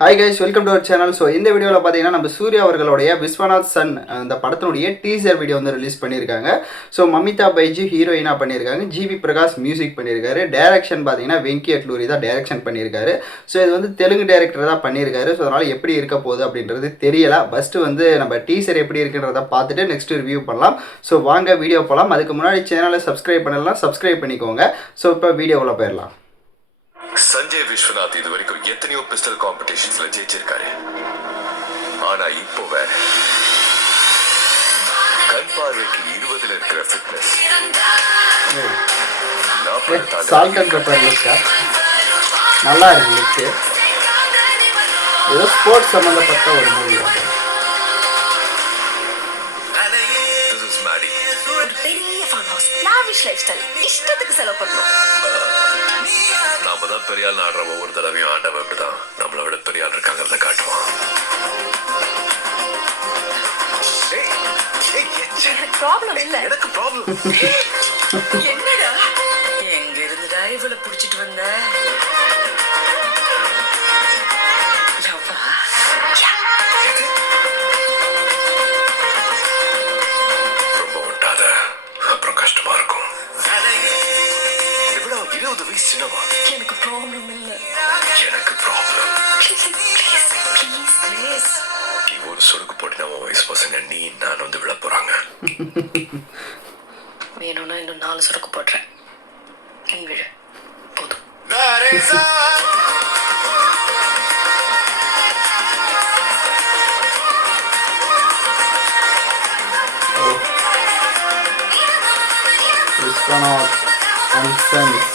Hi guys, welcome to our channel. So இந்த வீடியோவில் பார்த்தீங்கன்னா நம்ம சூர்யா அவர்களுடைய விஸ்வநாத் சன் அந்த படத்தினுடைய டீசர் வீடியோ வந்து ரிலீஸ் பண்ணியிருக்காங்க. ஸோ மமிதா பைஜி ஹீரோயினாக பண்ணியிருக்காங்க, ஜிவி பிரகாஷ் மியூசிக் பண்ணியிருக்காரு, டைரக்ஷன் பார்த்தீங்கன்னா வெங்கி அட்லூரி தான் டைரக்ஷன் பண்ணியிருக்காரு. ஸோ இது வந்து தெலுங்கு டைரக்டர் தான் பண்ணியிருக்காரு. ஸோ அதனால் எப்படி இருக்க போகுது அப்படின்றது தெரியல. ஃபஸ்ட்டு வந்து நம்ம டீசர் எப்படி இருக்குன்றதை பார்த்துட்டு நெக்ஸ்ட் ரிவ்யூ பண்ணலாம். ஸோ வாங்க வீடியோ போகலாம். அதுக்கு முன்னாடி சேனலை சப்ஸ்கிரைப் பண்ணலாம், சப்ஸ்கிரைப் பண்ணிக்கோங்க. ஸோ இப்போ வீடியோவில் போயிடலாம். சஞ்சய் விஸ்வநாத் இது வரைக்கும் எத்தனையோ பிஸ்டல் காம்படிஷன்ஸ்ல ஜெயிச்சிருக்காரு. ஆனா இப்போ வேற கண் பார்வைக்கு 20ல இருக்கிற ஃபிட்னஸ் சால்ட் அண்ட் பெப்பர் லுக்கா நல்லா இருக்கு. ஏதோ ஸ்போர்ட்ஸ் சம்பந்தப்பட்ட ஒரு மூவி. இஷ்டத்துக்கு செலவு பண்ணணும். நாம தான் பெரிய ஆள் ஆடுற ஒவ்வொரு தடவையும் ஆண்டவன் இப்படிதான் நம்மளை விட பெரிய ஆள் இருக்காங்கிறத காட்டுவான். ப்ராப்ளம் இல்ல, எனக்கு ப்ராப்ளம். என்னடா எங்க இருந்துடா இவளை புடிச்சிட்டு வந்த? ரொம்ப ஒட்டாத, அப்புறம் கஷ்டமா இருக்கும். 20 வயசு சின்னவா? எனக்கு ப்ராப்ளம் இல்ல, எனக்கு ப்ராப்ளம். ப்ளீஸ் நீ ஒரு சொடுக்கு போட்டு நம்ம வயசு பசங்க நீ நான் வந்து விழ போறாங்க. வேணும்னா இன்னும் 4 சொடுக்கு போடுறேன், நீ விழ போதும். Vishwanath and sons.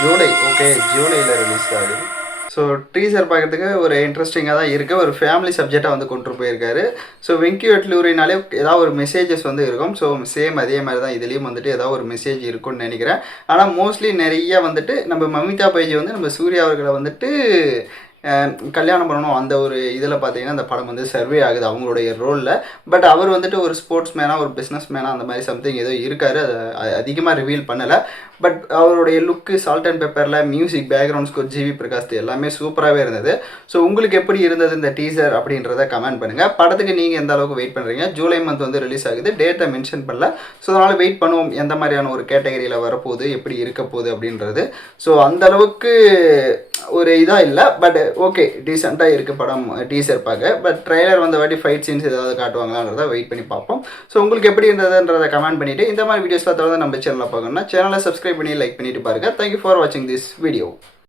July, okay, ஜூலையில் ரிலீஸ் ஆகுது. ஸோ டீசர் பார்க்கறதுக்கு ஒரு இன்ட்ரெஸ்டிங்காக தான் இருக்குது. ஒரு ஃபேமிலி சப்ஜெக்டாக வந்து கொண்டு போயிருக்காரு. ஸோ வெங்கி அட்லூரினாலே ஏதாவது ஒரு மெசேஜஸ் வந்து இருக்கும். ஸோ சேம் அதே மாதிரி தான் இதுலேயும் வந்துட்டு ஏதாவது ஒரு மெசேஜ் இருக்கும்னு நினைக்கிறேன். ஆனால் மோஸ்ட்லி நிறைய வந்துட்டு நம்ம மமிதா பைஜி வந்து நம்ம சூர்யா அவர்களை வந்துட்டு கல்யாணம் பண்ணணும் அந்த ஒரு இதில் பார்த்தீங்கன்னா அந்த படம் வந்து சர்வே ஆகுது அவங்களுடைய ரோலில். பட் அவர் வந்துட்டு ஒரு ஸ்போர்ட்ஸ் மேனாக ஒரு பிஸ்னஸ் மேனாக அந்த மாதிரி சம்திங் ஏதோ இருக்கார். அதை அதிகமாக ரிவீல் பண்ணலை. பட் அவருடைய லுக்கு, சால்ட் அண்ட் பெப்பரில், music, background score, G V Prakash எல்லாமே சூப்பராகவே இருந்தது. ஸோ உங்களுக்கு எப்படி இருந்தது இந்த டீசர் அப்படின்றத கமெண்ட் பண்ணுங்கள். படத்துக்கு நீங்கள் எந்த அளவுக்கு வெயிட் பண்ணுறீங்க? ஜூலை மந்த் வந்து ரிலீஸ் ஆகுது, டேட்டை மென்ஷன் பண்ணல. ஸோ அதனால் வெயிட் பண்ணுவோம் எந்த மாதிரியான ஒரு கேட்டகரியில் வரப்போகுது, எப்படி இருக்க போகுது அப்படின்றது. ஸோ அந்தளவுக்கு ஒரு இதாக இல்லை, பட் ஓகே, டீசெண்டாக இருக்குது படம் டீசர் பார்க்க. பட் ட்ரெய்லர் வந்த வாட்டி ஃபைட் சீன்ஸ் ஏதாவது காட்டுவாங்களான்றதை வெயிட் பண்ணி பார்ப்போம். ஸோ உங்களுக்கு எப்படி இருந்ததுன்றதை கமெண்ட் பண்ணிவிட்டு இந்த மாதிரி வீடியோஸ்லாம் தொடர்ந்து நம்ம சேனலில் பார்க்கணும்னா சேனலை சப்ஸ்கிரைப் பண்ணி லைக் பண்ணிட்டு பாருங்கள். தேங்க்யூ ஃபார் வாட்சிங் திஸ் வீடியோ.